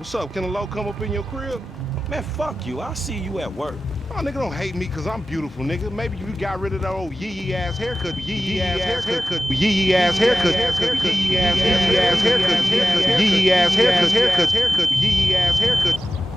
What's up? Can a low come up in your crib? Man, fuck you. I'll see you at work. Oh, nigga, don't hate me because I'm beautiful, nigga. Maybe you got rid of that old yee ass haircut, yee ass haircut, yee ass haircut, yee ass haircut, yee ass haircut, yee ass haircut, yee ass haircut.